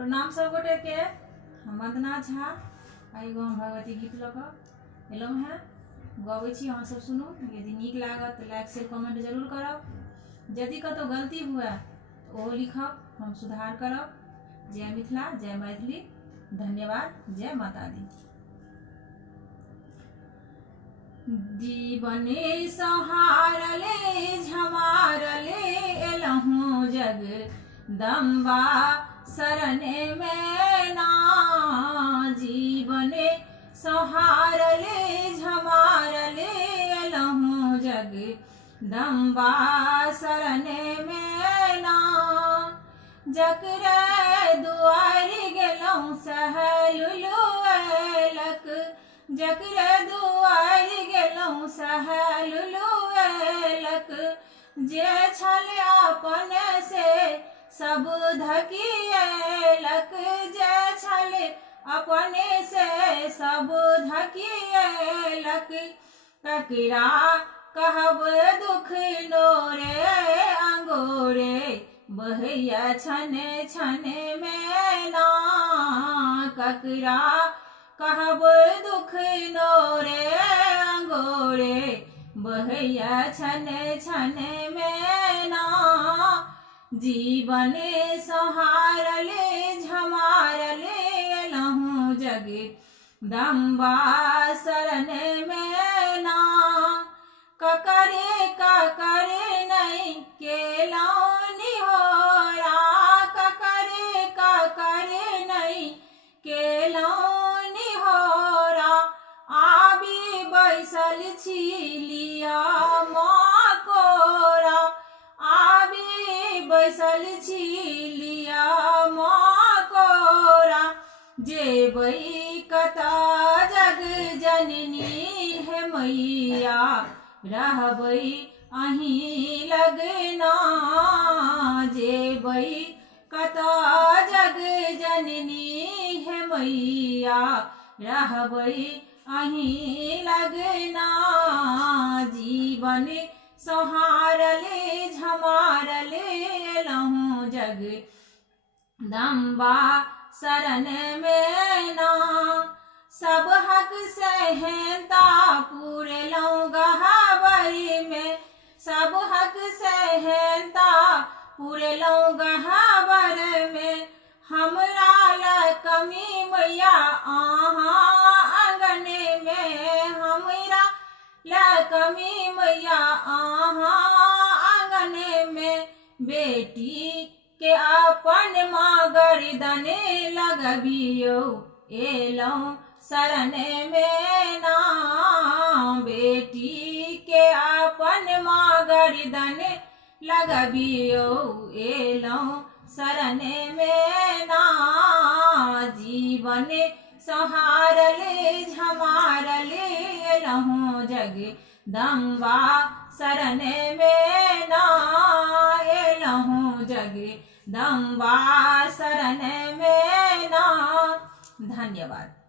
प्रणाम सब गोटे के। हम वंदना झा एगो हम भगवती गीत लऽ कऽ एलहुँ हैं, गबै छी, अहाँ सब सुनू। यदि नीक लागत तऽ लाइक शेयर कमेंट जरूर करब। यदि कतौ गलती हुए तऽ ओहो लिखब, हम सुधार करब। जय मिथिला, जय मैथिली, धन्यवाद, जय माता दी। जीवन संहारले झमारले एलहूँ जगदम्बा शरणे में ना। जीवन संहारले झमारले एलहूँ जगदम्बा शरणे में ना। जकरे दुआरि गेलहुँ सहलुलु अयलक, जकरे दुआरि गेलहुँ सहलुलु अयलक। जे छल अपने से सब धकियलक, जे छल अपने से सब धकियलक। ककरा कहब दुख नोरे अंगोरे बहैया छने छने में ना। ककरा कहब दुख नोरे अंगोरे बहैया छने छने में ना। जीवन संहारले झमारले एलहूँ जगदम्बा शरणे में ना। ककरे ककरे नहीं केलहुँ निहोरा, ककरे ककरे नहीं केलहुँ निहोरा। आबि बैसल छी लिअ माँ कोरा, आबि बैसल छी लिअ माँ कोरा। जेबै कतऽ जग जननी हे मैया, रहबै अहीं लगना। जेबै कतऽ जग जननी हे मैया, रहबै अहीं लगना। जीवन संहारले झमारले एलहूँ जगदम्बा शरण में ना। सब हक सहनता पुरलहुँ गहबरी में, सब हक सहनता पुरलहुँ गहबर में। हमरा ल कमी मैया अहाँ आंगने में, हमरा ल कमी मैया अहाँ आंगने में। बेटी के अपन माँ गर्दने लगबियौ एलहुँ शरण में ना। बेटी के अपन माँ गर्दने लगबियौ एलहुँ शरण में ना। जीवन संहारले झमारले एलहूँ जगदम्बा शरण में ना। एलहूँ जगदम्बा शरण में ना। धन्यवाद।